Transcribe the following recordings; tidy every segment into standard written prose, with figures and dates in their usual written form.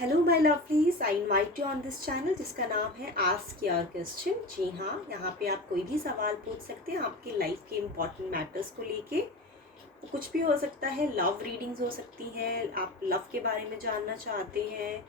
Hello my lovelies, I invite you on this channel जिसका नाम है आस्क योर क्वेश्चन। जी हाँ, यहाँ पे आप कोई भी सवाल पूछ सकते हैं आपकी लाइफ के इम्पॉर्टेंट मैटर्स को लेके। तो कुछ भी हो सकता है, लव रीडिंग्स हो सकती हैं, आप लव के बारे में जानना चाहते हैं,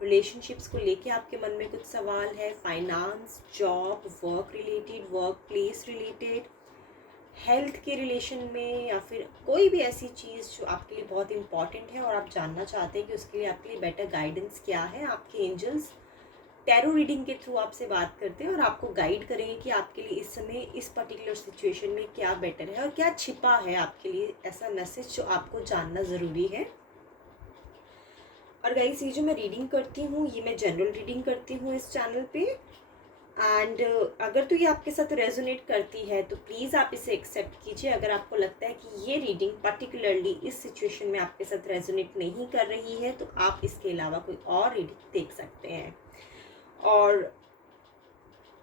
रिलेशनशिप्स को लेके आपके मन में कुछ सवाल है, finance, job, work related, work place related, health के रिलेशन में, या फिर कोई भी ऐसी चीज़ जो आपके लिए बहुत इंपॉर्टेंट है और आप जानना चाहते हैं कि उसके लिए आपके लिए बेटर गाइडेंस क्या है। आपके एंजल्स टैरो रीडिंग के थ्रू आपसे बात करते हैं और आपको गाइड करेंगे कि आपके लिए इस समय इस पर्टिकुलर सिचुएशन में क्या बेटर है और क्या छिपा है आपके लिए ऐसा मैसेज जो आपको जानना ज़रूरी है। और गाइस, ये जो मैं रीडिंग करती हूँ ये मैं जनरल रीडिंग करती हूँ इस चैनल पे। एंड अगर तो ये आपके साथ रेजोनेट करती है तो प्लीज़ आप इसे एक्सेप्ट कीजिए। अगर आपको लगता है कि ये रीडिंग पर्टिकुलरली इस सिचुएशन में आपके साथ रेजोनेट नहीं कर रही है तो आप इसके अलावा कोई और रीडिंग देख सकते हैं। और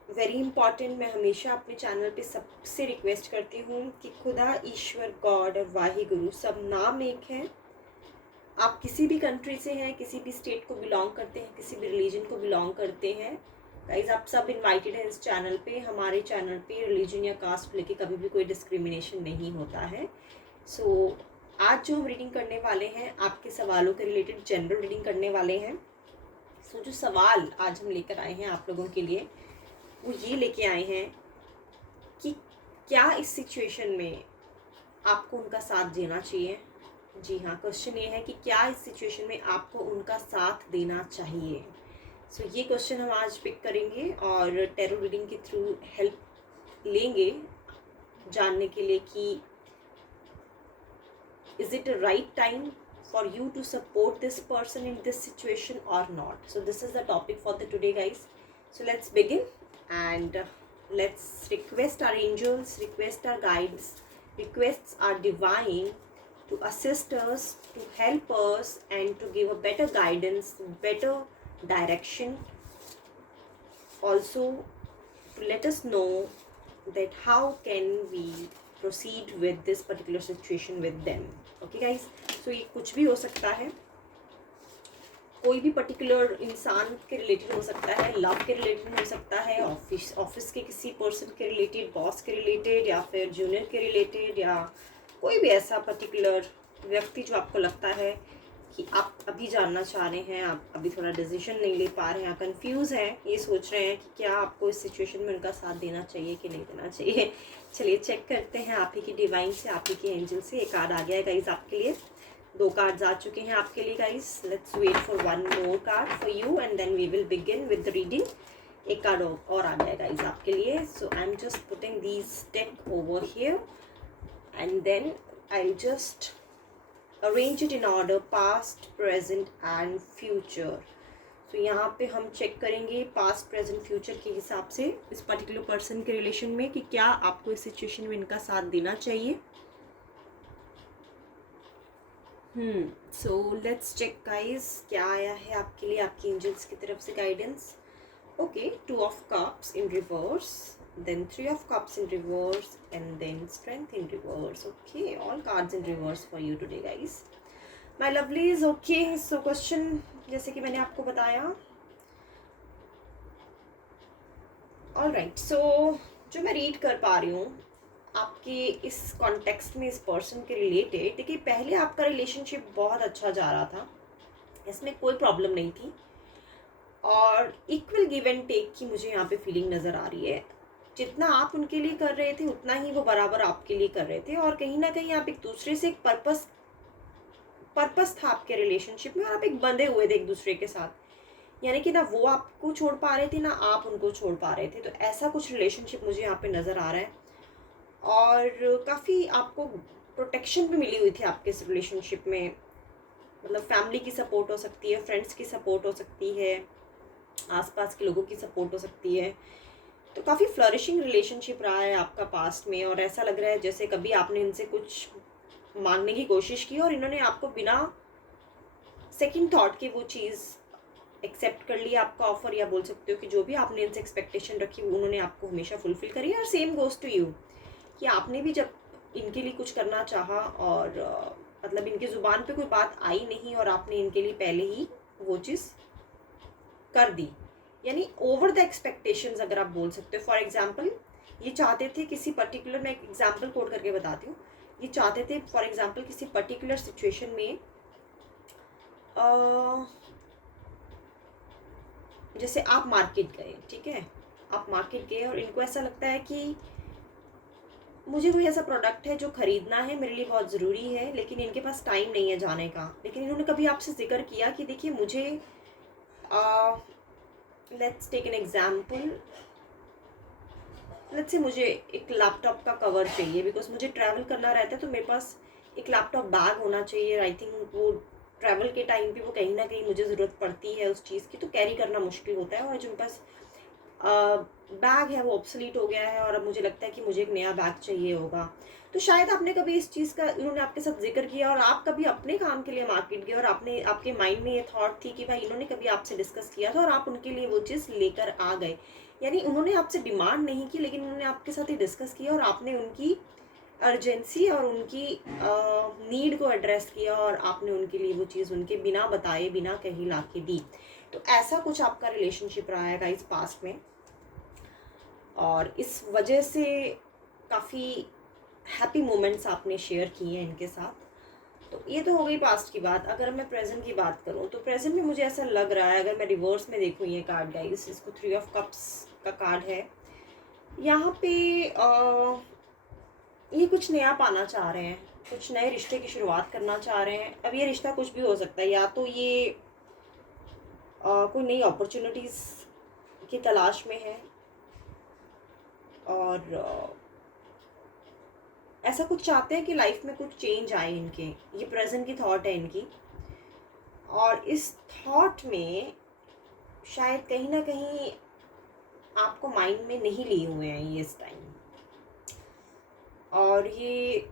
वेरी इंपॉर्टेंट, मैं हमेशा अपने चैनल पे सबसे रिक्वेस्ट करती हूँ कि खुदा, ईश्वर, गॉड और वाहिगुरु सब नाम एक है। आप किसी भी कंट्री से हैं, किसी भी स्टेट को बिलोंग करते हैं, किसी भी रिलीजन को बिलोंग करते हैं, गाइज आप सब इनवाइटेड हैं इस चैनल पे। हमारे चैनल पे रिलीजन या कास्ट लेके कभी भी कोई डिस्क्रिमिनेशन नहीं होता है। सो आज जो हम रीडिंग करने वाले हैं आपके सवालों के रिलेटेड जनरल रीडिंग करने वाले हैं। सो जो सवाल आज हम लेकर आए हैं आप लोगों के लिए वो ये लेके आए हैं कि क्या इस सिचुएशन में आपको उनका साथ देना चाहिए। जी हाँ, क्वेश्चन ये है कि क्या इस सिचुएशन में आपको उनका साथ देना चाहिए। सो ये क्वेश्चन हम आज पिक करेंगे और टैरो रीडिंग के थ्रू हेल्प लेंगे जानने के लिए कि is it a right time for you to support this person in this situation or not. So this is the topic for the today guys. So let's begin and let's request our angels, request our guides, requests our divine to assist us, to help us and to give a better guidance, better direction, also to let us know that how can we proceed with this particular situation with them. Okay guys, so ये कुछ भी हो सकता है, कोई भी particular इंसान के रिलेटेड हो सकता है, लव के रिलेटेड हो सकता है, ऑफिस के किसी पर्सन के रिलेटेड, बॉस के रिलेटेड, या फिर जूनियर के रिलेटेड, या कोई भी ऐसा पर्टिकुलर व्यक्ति जो आपको लगता है कि आप अभी जानना चाह रहे हैं, आप अभी थोड़ा डिसीजन नहीं ले पा रहे हैं, कंफ्यूज हैं, ये सोच रहे हैं कि क्या आपको इस सिचुएशन में उनका साथ देना चाहिए कि नहीं देना चाहिए। चलिए चेक करते हैं आप ही की डिवाइन से, आप ही के एंजल से। एक कार्ड आ गया है गाइज आपके लिए, 2 कार्ड्स आ चुके हैं आपके लिए guys. Let's wait for 1 more card for you and then we will begin with the reading. एक कार्ड और आ गया गाइस आपके लिए। So I am just putting these deck over here and then I just arrange it in order, past, present and future. तो यहाँ पे हम चेक करेंगे पास्ट, प्रेजेंट, फ्यूचर के हिसाब से इस पर्टिकुलर पर्सन के रिलेशन में कि क्या आपको इस सिचुएशन में इनका साथ देना चाहिए। सो लेट्स चेक गाइस क्या आया है आपके लिए आपकी एंजल्स की तरफ से guidance. Okay, 2 of cups in reverse, then 3 of cups in reverse and then strength in reverse. Okay, all cards in reverse for you today guys, my lovelies. Okay, so question जैसे कि मैंने आपको बताया, alright. सो जो मैं read कर पा रही हूँ आपके इस कॉन्टेक्स्ट में, इस पर्सन के रिलेटेड, देखिए पहले आपका रिलेशनशिप बहुत अच्छा जा रहा था, इसमें कोई प्रॉब्लम नहीं थी और इक्वल गिव एंड टेक की मुझे यहाँ पे फीलिंग नज़र आ रही है। जितना आप उनके लिए कर रहे थे उतना ही वो बराबर आपके लिए कर रहे थे, और कहीं ना कहीं आप एक दूसरे से एक पर्पस था आपके रिलेशनशिप में, और आप एक बंधे हुए थे एक दूसरे के साथ। यानी कि ना वो आपको छोड़ पा रहे थे ना आप उनको छोड़ पा रहे थे। तो ऐसा कुछ रिलेशनशिप मुझे यहाँ पे नज़र आ रहा है और काफ़ी आपको प्रोटेक्शन भी मिली हुई थी आपके इस रिलेशनशिप में। मतलब फैमिली की सपोर्ट हो सकती है, फ्रेंड्स की सपोर्ट हो सकती है, आसपास के लोगों की सपोर्ट हो सकती है। तो काफ़ी फ्लरिशिंग रिलेशनशिप रहा है आपका पास्ट में, और ऐसा लग रहा है जैसे कभी आपने इनसे कुछ मांगने की कोशिश की और इन्होंने आपको बिना सेकंड थॉट के वो चीज़ एक्सेप्ट कर लिया, आपका ऑफर, या बोल सकते हो कि जो भी आपने इनसे एक्सपेक्टेशन रखी उन्होंने आपको हमेशा फुलफिल करी है। और सेम गोज टू यू कि आपने भी जब इनके लिए कुछ करना चाहा और मतलब इनकी ज़ुबान पे कोई बात आई नहीं और आपने इनके लिए पहले ही वो चीज़ कर दी, यानी ओवर द एक्सपेक्टेशंस अगर आप बोल सकते हो। फॉर एग्जांपल ये चाहते थे किसी पर्टिकुलर, मैं एक एग्जांपल कोट करके बताती हूँ, ये चाहते थे फॉर एग्जांपल किसी पर्टिकुलर सिचुएशन में जैसे आप मार्केट गए, ठीक है, आप मार्केट गए और इनको ऐसा लगता है कि मुझे कोई ऐसा प्रोडक्ट है जो ख़रीदना है, मेरे लिए बहुत ज़रूरी है, लेकिन इनके पास टाइम नहीं है जाने का। लेकिन इन्होंने कभी आपसे जिक्र किया कि देखिए मुझे let's take an example, let's say मुझे एक लैपटॉप का कवर चाहिए बिकॉज मुझे ट्रैवल करना रहता है, तो मेरे पास एक लैपटॉप बैग होना चाहिए। आई थिंक वो ट्रैवल के टाइम पे वो कहीं ना कहीं मुझे ज़रूरत पड़ती है उस चीज़ की, तो कैरी करना मुश्किल होता है, और जो मेरे पास बैग है वो ऑब्सोलीट हो गया है और अब मुझे लगता है कि मुझे एक नया बैग चाहिए होगा। तो शायद आपने कभी इस चीज़ का, इन्होंने आपके साथ जिक्र किया और आप कभी अपने काम के लिए मार्केट गए और आपने, आपके माइंड में ये थॉट थी कि भाई इन्होंने कभी आपसे डिस्कस किया था और आप उनके लिए वो चीज़ लेकर आ गए। यानी उन्होंने आपसे डिमांड नहीं की, लेकिन उन्होंने आपके साथ ही डिस्कस किया और आपने उनकी अर्जेंसी और उनकी नीड को एड्रेस किया और आपने उनके लिए वो चीज़ उनके बिना बताए, बिना कहीं ला के दी। तो ऐसा कुछ आपका रिलेशनशिप रहा है गाइस पास्ट में, और इस वजह से काफ़ी हैप्पी मोमेंट्स आपने शेयर किए हैं इनके साथ। तो ये तो हो गई पास्ट की बात। अगर मैं प्रेजेंट की बात करूँ तो प्रेजेंट में मुझे ऐसा लग रहा है, अगर मैं रिवर्स में देखूँ ये कार्ड गाइस, इसको 3 ऑफ कप्स का कार्ड है। यहाँ पे ये कुछ नया पाना चाह रहे हैं, कुछ नए रिश्ते की शुरुआत करना चाह रहे हैं। अब ये रिश्ता कुछ भी हो सकता है, या तो ये कोई नई अपॉर्चुनिटीज़ की तलाश में है, और ऐसा कुछ चाहते हैं कि लाइफ में कुछ चेंज आए इनके। ये प्रेजेंट की थॉट है इनकी, और इस थॉट में शायद कहीं ना कहीं आपको माइंड में नहीं लिए हुए हैं ये इस टाइम, और ये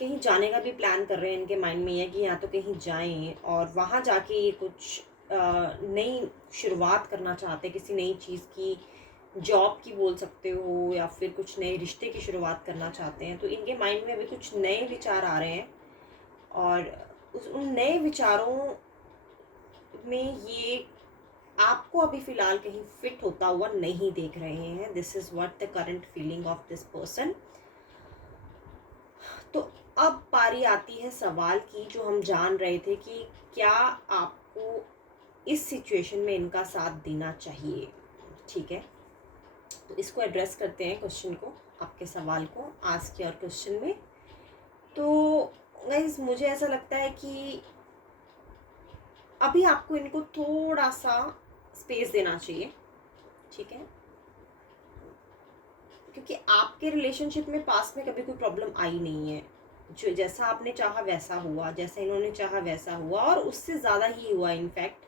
कहीं जाने का भी प्लान कर रहे हैं। इनके माइंड में है कि या तो कहीं जाएं और वहाँ जाके ये कुछ नई शुरुआत करना चाहते हैं, किसी नई चीज़ की, जॉब की बोल सकते हो, या फिर कुछ नए रिश्ते की शुरुआत करना चाहते हैं। तो इनके माइंड में अभी कुछ नए विचार आ रहे हैं, और उन नए विचारों में ये आपको अभी फ़िलहाल कहीं फिट होता हुआ नहीं देख रहे हैं। This is what the current feeling of this person. तो अब पारी आती है सवाल की, जो हम जान रहे थे कि क्या आपको इस सिचुएशन में इनका साथ देना चाहिए। ठीक है, तो इसको एड्रेस करते हैं क्वेश्चन को, आपके सवाल को आस्क योर क्वेश्चन में। तो गाइस मुझे ऐसा लगता है कि अभी आपको इनको थोड़ा सा स्पेस देना चाहिए, ठीक है, क्योंकि आपके रिलेशनशिप में पास्ट में कभी कोई प्रॉब्लम आई नहीं है। जो जैसा आपने चाहा वैसा हुआ, जैसा इन्होंने चाहा वैसा हुआ, और उससे ज़्यादा ही हुआ इनफैक्ट।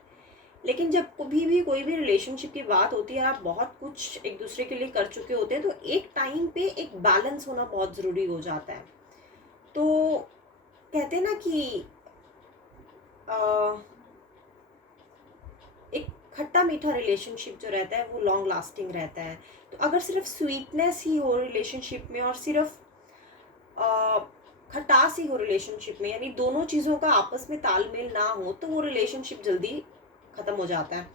लेकिन जब कभी भी कोई भी रिलेशनशिप की बात होती है, आप बहुत कुछ एक दूसरे के लिए कर चुके होते हैं, तो एक टाइम पे एक बैलेंस होना बहुत ज़रूरी हो जाता है। तो कहते हैं ना कि एक खट्टा मीठा रिलेशनशिप जो रहता है वो लॉन्ग लास्टिंग रहता है। तो अगर सिर्फ स्वीटनेस ही हो रिलेशनशिप में, और सिर्फ खटास ही हो रिलेशनशिप में, यानी दोनों चीज़ों का आपस में तालमेल ना हो, तो वो रिलेशनशिप जल्दी ख़त्म हो जाता है।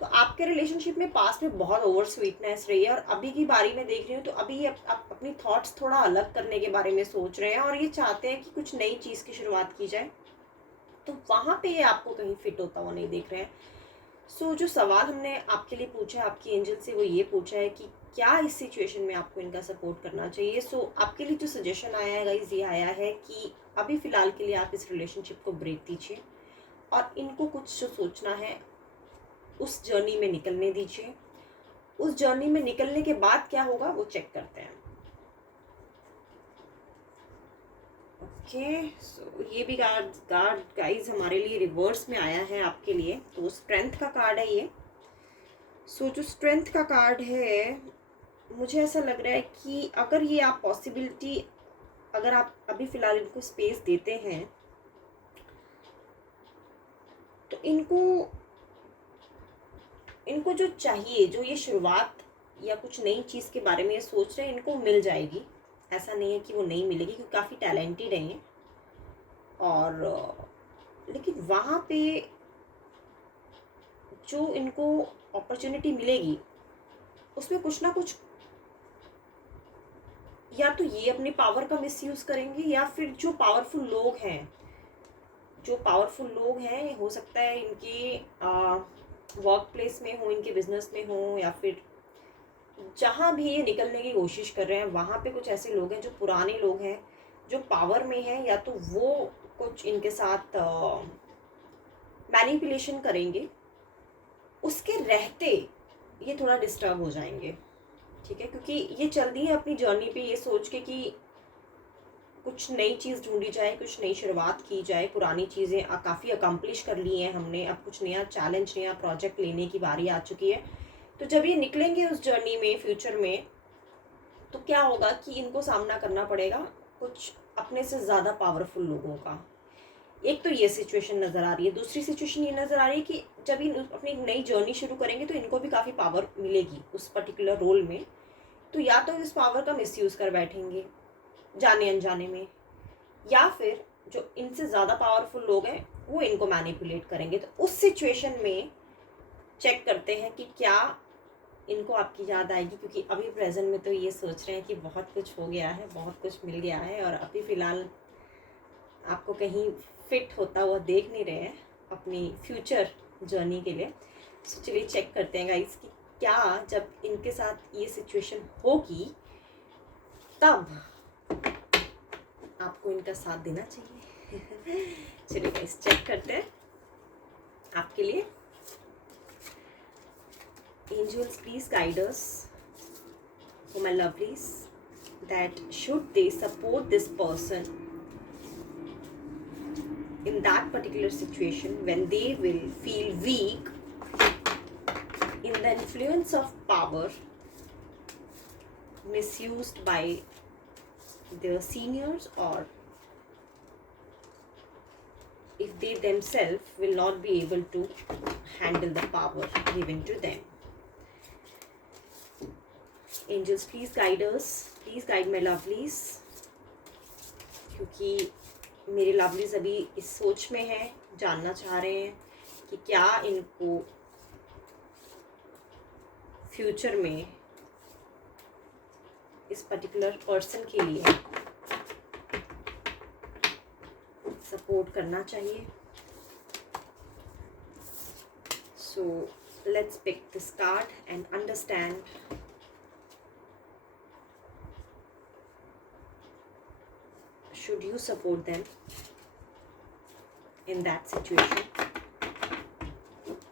तो आपके रिलेशनशिप में पास्ट में बहुत ओवर स्वीटनेस रही है, और अभी की बारी में देख रही हूँ तो अभी ये आप अपनी थॉट्स थोड़ा अलग करने के बारे में सोच रहे हैं, और ये चाहते हैं कि कुछ नई चीज़ की शुरुआत की जाए। तो वहाँ पे ये आपको कहीं फिट होता हुआ नहीं देख रहे हैं। सो जो सवाल हमने आपके लिए पूछा है आपकी एंजल से, वो ये पूछा है कि क्या इस सिचुएशन में आपको इनका सपोर्ट करना चाहिए। सो आपके लिए जो सजेशन आया है गाइस, ये आया है कि अभी फ़िलहाल के लिए आप इस रिलेशनशिप को ब्रेक दीजिए, और इनको कुछ जो सोचना है उस जर्नी में निकलने दीजिए। उस जर्नी में निकलने के बाद क्या होगा वो चेक करते हैं। ओके, सो ये भी कार्ड गाइस हमारे लिए रिवर्स में आया है आपके लिए। तो स्ट्रेंथ का कार्ड है ये। सो जो स्ट्रेंथ का कार्ड है, मुझे ऐसा लग रहा है कि अगर ये आप पॉसिबिलिटी, अगर आप अभी फ़िलहाल इनको स्पेस देते हैं, तो इनको जो चाहिए, जो ये शुरुआत या कुछ नई चीज़ के बारे में ये सोच रहे हैं, इनको मिल जाएगी। ऐसा नहीं है कि वो नहीं मिलेगी, क्योंकि काफ़ी टैलेंटेड हैं ये, और लेकिन वहाँ पे जो इनको अपॉर्चुनिटी मिलेगी उसमें कुछ ना कुछ, या तो ये अपनी पावर का मिसयूज़ करेंगे, या फिर जो पावरफुल लोग हैं, हो सकता है इनके वर्क प्लेस में हो, इनके बिजनेस में हो, या फिर जहाँ भी ये निकलने की कोशिश कर रहे हैं वहाँ पे कुछ ऐसे लोग हैं जो पुराने लोग हैं, जो पावर में हैं, या तो वो कुछ इनके साथ मैनिपुलेशन करेंगे, उसके रहते ये थोड़ा डिस्टर्ब हो जाएंगे। ठीक है, क्योंकि ये चल दी है अपनी जर्नी पे ये सोच के कि कुछ नई चीज़ ढूंढी जाए, कुछ नई शुरुआत की जाए, पुरानी चीज़ें काफ़ी अकम्प्लिश कर ली हैं हमने, अब कुछ नया चैलेंज, नया प्रोजेक्ट लेने की बारी आ चुकी है। तो जब ये निकलेंगे उस जर्नी में फ्यूचर में, तो क्या होगा कि इनको सामना करना पड़ेगा कुछ अपने से ज़्यादा पावरफुल लोगों का। एक तो ये सिचुएशन नज़र आ रही है। दूसरी सिचुएशन ये नज़र आ रही है कि जब ये अपनी नई जर्नी शुरू करेंगे तो इनको भी काफ़ी पावर मिलेगी उस पर्टिकुलर रोल में, तो या तो इस पावर का मिसयूज़ कर बैठेंगे जाने अनजाने में, या फिर जो इनसे ज़्यादा पावरफुल लोग हैं वो इनको मैनिपुलेट करेंगे। तो उस सिचुएशन में चेक करते हैं कि क्या इनको आपकी याद आएगी, क्योंकि अभी प्रेजेंट में तो ये सोच रहे हैं कि बहुत कुछ हो गया है, बहुत कुछ मिल गया है, और अभी फ़िलहाल आपको कहीं फिट होता हुआ देख नहीं रहे हैं अपनी फ्यूचर जर्नी के लिए। सो चलिए चेक करते हैं गाइस कि क्या जब इनके साथ ये सिचुएशन होगी तब आपको इनका साथ देना चाहिए। चलिए गाइस चेक करते हैं आपके लिए। Angels, please guide us for my lovelies, that should they support this person in that particular situation when they will feel weak in the influence of power misused by their seniors, or if they themselves will not be able to handle the power given to them. Angels, please guide us, please guide my lovelies, क्योंकि मेरे lovelies अभी इस सोच में हैं, जानना चाह रहे हैं कि क्या इनको फ्यूचर में इस पर्टिकुलर पर्सन के लिए सपोर्ट करना चाहिए। So let's pick this card and understand should you support them in that situation.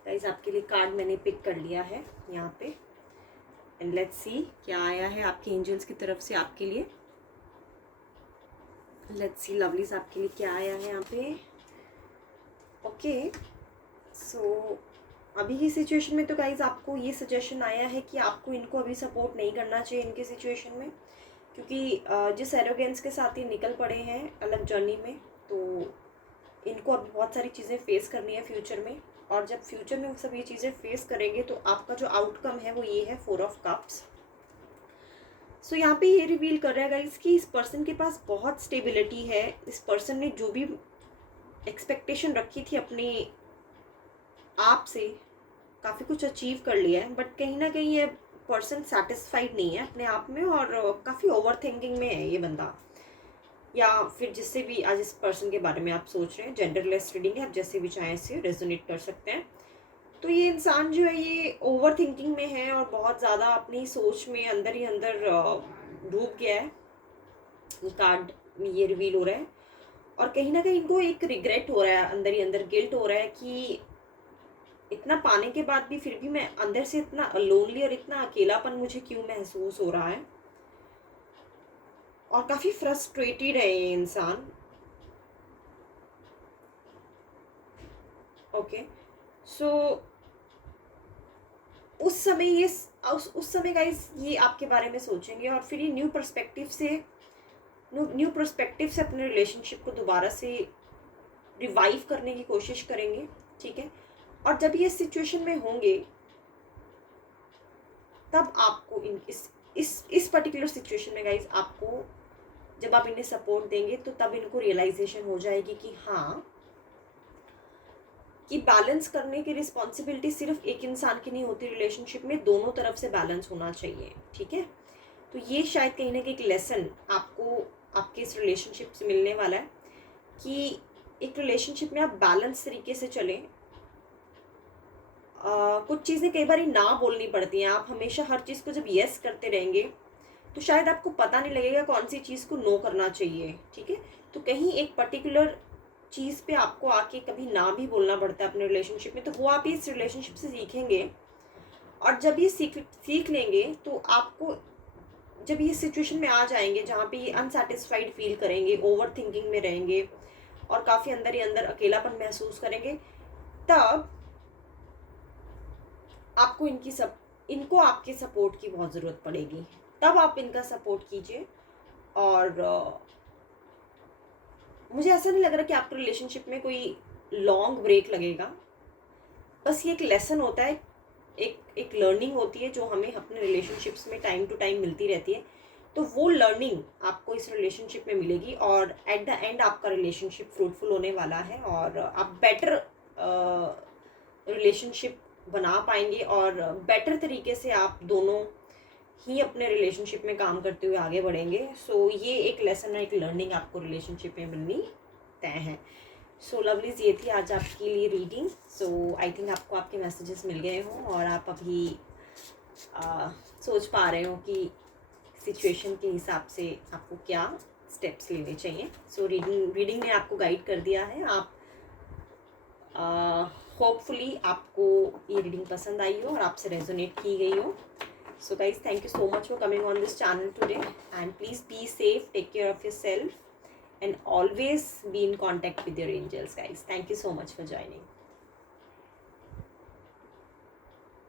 Guys आपके लिए कार्ड मैंने पिक कर लिया है यहाँ पे, एंड लेट्स सी क्या आया है आपके एंजल्स की तरफ से आपके लिए। लेट्स सी लवलीज आपके लिए क्या आया है यहाँ पे। ओके, सो अभी की सिचुएशन में तो गाइस आपको ये सजेशन आया है कि आपको इनको अभी सपोर्ट नहीं करना चाहिए इनके सिचुएशन में, क्योंकि जिस एरोगेंस के साथ ये निकल पड़े हैं अलग जर्नी में, तो इनको अभी बहुत सारी चीज़ें फेस करनी है फ्यूचर में, और जब फ्यूचर में वो सब ये चीज़ें फेस करेंगे तो आपका जो आउटकम है वो ये है 4 ऑफ कप्स। सो यहाँ पे ये रिवील कर रहा है गाइस कि इस पर्सन के पास बहुत स्टेबिलिटी है। इस पर्सन ने जो भी एक्सपेक्टेशन रखी थी अपने आप से काफ़ी कुछ अचीव कर लिया है, बट कहीं ना कहीं ये पर्सन सेटिस्फाइड नहीं है अपने आप में, और काफ़ी ओवर थिंकिंग में है ये बंदा, या फिर जिससे भी आज इस पर्सन के बारे में आप सोच रहे हैं। जेंडरलेस रीडिंग है, आप जैसे भी चाहें इससे रेजोनेट कर सकते हैं। तो ये इंसान जो है ये ओवर थिंकिंग में है और बहुत ज़्यादा अपनी सोच में अंदर ही अंदर डूब गया है। कार्ड में ये रिवील हो रहा है, और कहीं ना कहीं इनको एक रिग्रेट हो रहा है, अंदर ही अंदर गिल्ट हो रहा है कि इतना पाने के बाद भी फिर भी मैं अंदर से इतना लोनली और इतना अकेलापन मुझे क्यों महसूस हो रहा है, और काफ़ी फ्रस्ट्रेटेड है ये इंसान। ओके, सो उस समय गाइस ये आपके बारे में सोचेंगे, और फिर ये न्यू पर्सपेक्टिव से अपने रिलेशनशिप को दोबारा से रिवाइव करने की कोशिश करेंगे। ठीक है, और जब ये सिचुएशन में होंगे तब आपको इस पर्टिकुलर सिचुएशन में गाइस आपको जब आप इन्हें सपोर्ट देंगे तो तब इनको रियलाइजेशन हो जाएगी कि हाँ कि बैलेंस करने की रिस्पॉन्सिबिलिटी सिर्फ एक इंसान की नहीं होती, रिलेशनशिप में दोनों तरफ से बैलेंस होना चाहिए, ठीक है। तो ये शायद कहीं ना कहीं एक लेसन आपको आपके इस रिलेशनशिप से मिलने वाला है कि एक रिलेशनशिप में आप बैलेंस तरीके से चलें। कुछ चीज़ें कई बार ना बोलनी पड़ती हैं। आप हमेशा हर चीज़ को जब यस करते रहेंगे तो शायद आपको पता नहीं लगेगा कौन सी चीज़ को नो करना चाहिए, ठीक है। तो कहीं एक पर्टिकुलर चीज़ पे आपको आके कभी ना भी बोलना पड़ता है अपने रिलेशनशिप में, तो वो आप इस रिलेशनशिप से सीखेंगे। और जब ये सीख लेंगे तो आपको जब ये सिचुएशन में आ जाएंगे जहाँ पे ये अनसेटिस्फाइड फील करेंगे, ओवर थिंकिंग में रहेंगे और काफ़ी अंदर ही अंदर अकेलापन महसूस करेंगे, तब आपको इनको आपके सपोर्ट की बहुत ज़रूरत पड़ेगी। तब आप इनका सपोर्ट कीजिए। और मुझे ऐसा नहीं लग रहा कि आपके रिलेशनशिप में कोई लॉन्ग ब्रेक लगेगा। बस ये एक लेसन होता है, एक लर्निंग होती है जो हमें अपने रिलेशनशिप्स में टाइम टू टाइम मिलती रहती है। तो वो लर्निंग आपको इस रिलेशनशिप में मिलेगी और एट द एंड आपका रिलेशनशिप फ्रूटफुल होने वाला है और आप बेटर रिलेशनशिप बना पाएंगे और बेटर तरीके से आप दोनों ही अपने रिलेशनशिप में काम करते हुए आगे बढ़ेंगे। सो ये एक लेसन और एक लर्निंग आपको रिलेशनशिप में मिलनी तय है। सो लवलीज, ये थी आज आपके लिए रीडिंग। सो आई थिंक आपको आपके मैसेजेस मिल गए हों और आप अभी सोच पा रहे हो कि सिचुएशन के हिसाब से आपको क्या स्टेप्स लेने चाहिए। सो रीडिंग ने आपको गाइड कर दिया है। आप होपफुली आपको ये रीडिंग पसंद आई हो और आपसे रेजोनेट की गई हो। So guys, thank you so much for coming on this channel today, and please be safe, take care of yourself, and always be in contact with your angels, guys. Thank you so much for joining.